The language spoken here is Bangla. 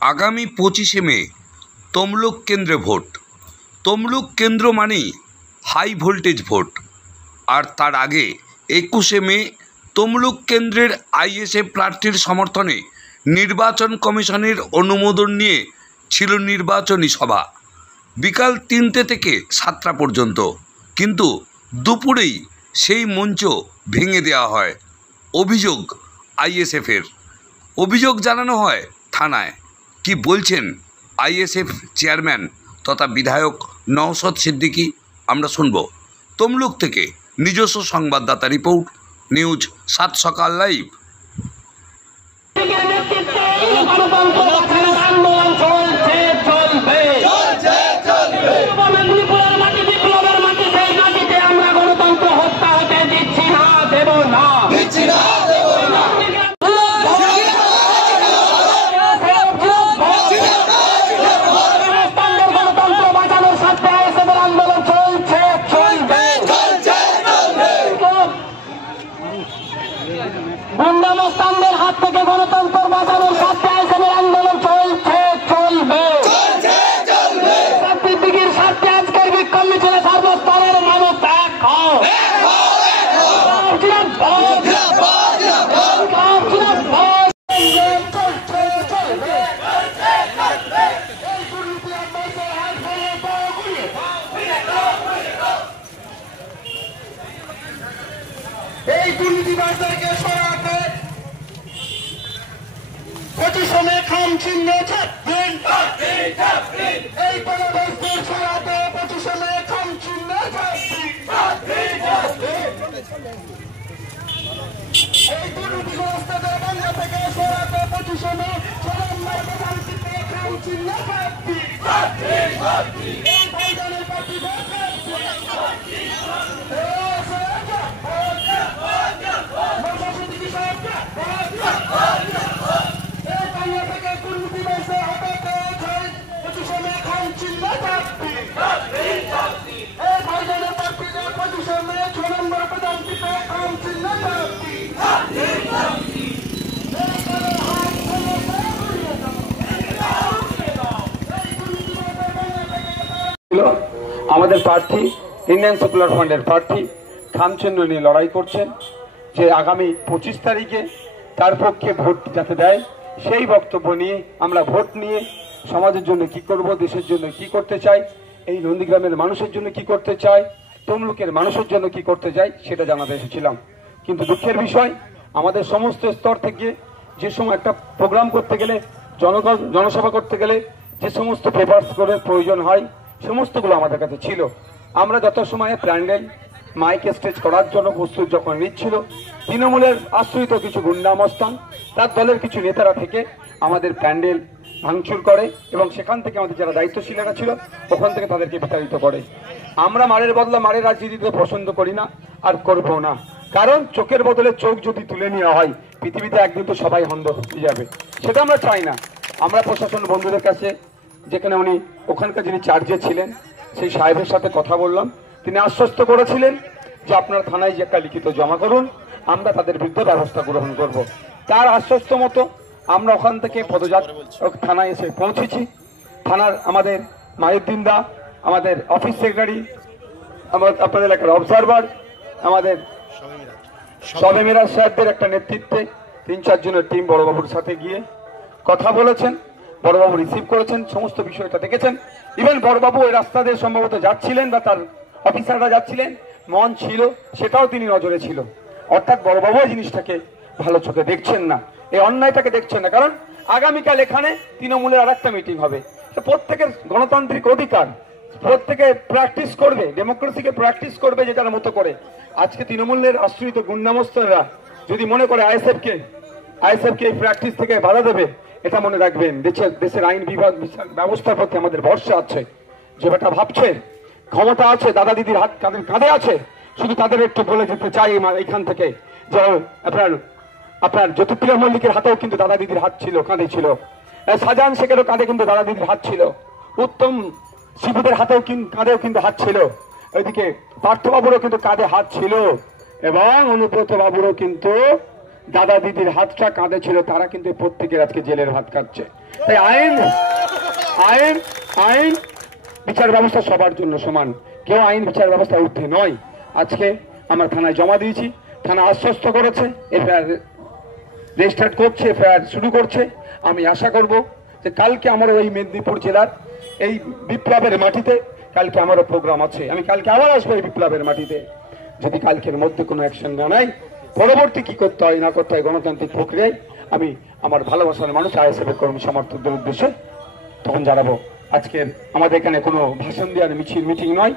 আগামী 25শে মে তমলুক কেন্দ্রে ভোট। তমলুক কেন্দ্র মানেই হাই ভোল্টেজ ভোট। আর তার আগে 21শে মে তমলুক কেন্দ্রের আইএসএফ প্রার্থীর সমর্থনে নির্বাচন কমিশনের অনুমোদন নিয়ে ছিল নির্বাচনী সভা। বিকাল 3টে থেকে 7টা পর্যন্ত, কিন্তু দুপুরেই সেই মঞ্চ ভেঙে দেওয়া হয়। অভিযোগ আইএসএফের, অভিযোগ জানানো হয় থানায়। কি বলছেন আইএসএফ চেয়ারম্যান তথা বিধায়ক নওশাদ সিদ্দিকী আমরা শুনব। তমলুক থেকে নিজস্ব সংবাদদাতা রিপোর্ট, নিউজ 7 সকাল লাইভ। গুন্ডামস্তানদের হাত থেকে গণতন্ত্র বাঁচানোর স্বার্থে আইএসএফের আন্দোলন চলছে, চলবে। দিদির স্বার্থে আজকের বিক্ষোভ মিছিলে সর্বস্তরের মানুষ এক হও। এই দুর্নীতিবাজদেরকে সরাতে 25শে মে খাম চিহ্ন ছাপবেন। এই পরবর্তী সরাতে 25শে মে খাম চিহ্ন এই দুর্নীতিগ্রস্তদের বন্ধ থেকে সরাতে 25শে মে চরমবার প্রধানমন্ত্রী খাম চিহ্ন এই ভাইজানের পার্টি আমাদের প্রার্থী ইন্ডিয়ান সেকুলার ফ্রন্টের প্রার্থী খামচিহ্ন নিয়ে লড়াই করছেন যে আগামী 25 তারিখে তার পক্ষে ভোট যাতে দেয়, সেই বক্তব্য নিয়ে আমরা ভোট নিয়ে সমাজের জন্য কি করব, দেশের জন্য কি করতে চাই, এই নন্দীগ্রামের মানুষের জন্য কি করতে চাই, তমলুকের মানুষের জন্য কি করতে চাই সেটা জানাতে এসেছিলাম। কিন্তু দুঃখের বিষয়, আমাদের সমস্ত স্তর থেকে যে সময় একটা প্রোগ্রাম করতে গেলে, জনসভা করতে গেলে যে সমস্ত পেপারস করে প্রয়োজন হয় সমস্তগুলো আমাদের কাছে ছিল। আমরা যত সময়ে প্যান্ডেল মাইক স্টেজ করার জন্য প্রস্তুত যখন নিচ্ছিল, তৃণমূলের আশ্রিত কিছু গুন্ডামস্তান তার দলের কিছু নেতারা থেকে আমাদের প্যান্ডেল ভাঙচুর করে এবং সেখান থেকে আমাদের যারা দায়িত্বশীলেরা ছিল ওখান থেকে তাদেরকে বিতাড়িত করে। আমরা মারের বদলা মারের রাজনীতিতে পছন্দ করি না আর করব না, কারণ চোখের বদলে চোখ যদি তুলে নেওয়া হয় পৃথিবীতে একদিন তো সবাই অন্ধ হয়ে যাবে, সেটা আমরা চাই না। আমরা প্রশাসন বন্ধুদের কাছে, যেখানে উনি ওখানকার যিনি চার্জে ছিলেন সেই সাহেবের সাথে কথা বললাম, তিনি আশ্বস্ত করেছিলেন যে আপনার থানায় যে একটা লিখিত জমা করুন, আমরা তাদের বিরুদ্ধে ব্যবস্থা গ্রহণ করব। তার আশ্বস্ত মতো আমরা ওখান থেকে থানায় এসে পৌঁছেছি। থানার আমাদের মাহিউদ্দিন দা, আমাদের অফিস সেক্রেটারি, আপনাদের এলাকার অবজারভার, আমাদের সবে মিরাজ সাহেবদের একটা নেতৃত্বে 3-4 জনের টিম বড়বাবুর সাথে গিয়ে কথা বলেছেন। বড়বাবু রিসিভ করেছেন, সমস্ত বিষয়টা দেখেছেন। ইভেন বড়বাবু ওই রাস্তা দিয়ে সম্ভবত যাচ্ছিলেন বা তার অফিসাররা যাচ্ছিলেন, মন ছিল সেটাও তিনি নজরে ছিল। অর্থাৎ বড়বাবু এই জিনিসটাকে ভালো চোখে দেখছেন না, এই অন্যায়টাকে দেখছেন না। কারণ আগামীকাল এখানে তৃণমূলের আর একটা মিটিং হবে। প্রত্যেকের গণতান্ত্রিক অধিকার, প্রত্যেকে প্র্যাকটিস করবে, ডেমোক্রেসিকে প্র্যাকটিস করবে যেটার মতো করে। আজকে তৃণমূলের আশ্রিত গুন্ডামস্তরা যদি মনে করে আইএসএফকে এই প্র্যাকটিস থেকে বাধা দেবে, এটা মনে রাখবেন, দেশের আইন বিভাগ ব্যবস্থার প্রতি আমাদের ভরসা আছে। যে বেটা ভাবছে ক্ষমতা আছে, দাদা দিদির হাত তাদের কাঁধে আছে, শুধু তাদের একটু বলে যেতে চাই এখান থেকে যে আপনার জ্যোতিপ্রিয় মল্লিকের হাতেও কিন্তু দাদা দিদির হাত ছিল, কাঁধে ছিল। শাহজাহান শেখেরও কাঁধে কিন্তু দাদা দিদির হাত ছিল। উত্তম শিবুদের কাঁধেও কিন্তু হাত ছিল। ওইদিকে পার্থবাবুরও কিন্তু কাঁধে হাত ছিল এবং অনুব্রত বাবুরও কিন্তু দাদা দিদির হাতটা কাঁধে ছিল, তারা কিন্তু প্রত্যেকের আজকে জেলের ভাত খাচ্ছে। তাই আইন আইন আইন বিচার ব্যবস্থা সবার জন্য সমান, কেউ আইন বিচার ব্যবস্থা ঊর্ধ্বে নয়। আজকে আমরা থানায় জমা দিয়েছি, থানা আশ্বস্ত করেছে, এফআইআর রেজিস্টার্ড করছে, এফআইআর শুরু করছে। আমি আশা করব যে কালকে আমারও এই মেদিনীপুর জেলার এই বিপ্লবের মাটিতে কালকে আমারও প্রোগ্রাম আছে, আমি কালকে আবার আসবো এই বিপ্লবের মাটিতে। যদি কালকের মধ্যে কোনো অ্যাকশন না নেয়, পরবর্তী কি করতে হয় না করতে হয় গণতান্ত্রিক প্রক্রিয়ায় আমি আমার ভালোবাসার মানুষ আইএসএফ এর কর্মী সমর্থকদের উদ্দেশ্যে তখন জানাবো। আজকের আমাদের এখানে কোনো ভাষণ দেওয়ার মিটিং নয়।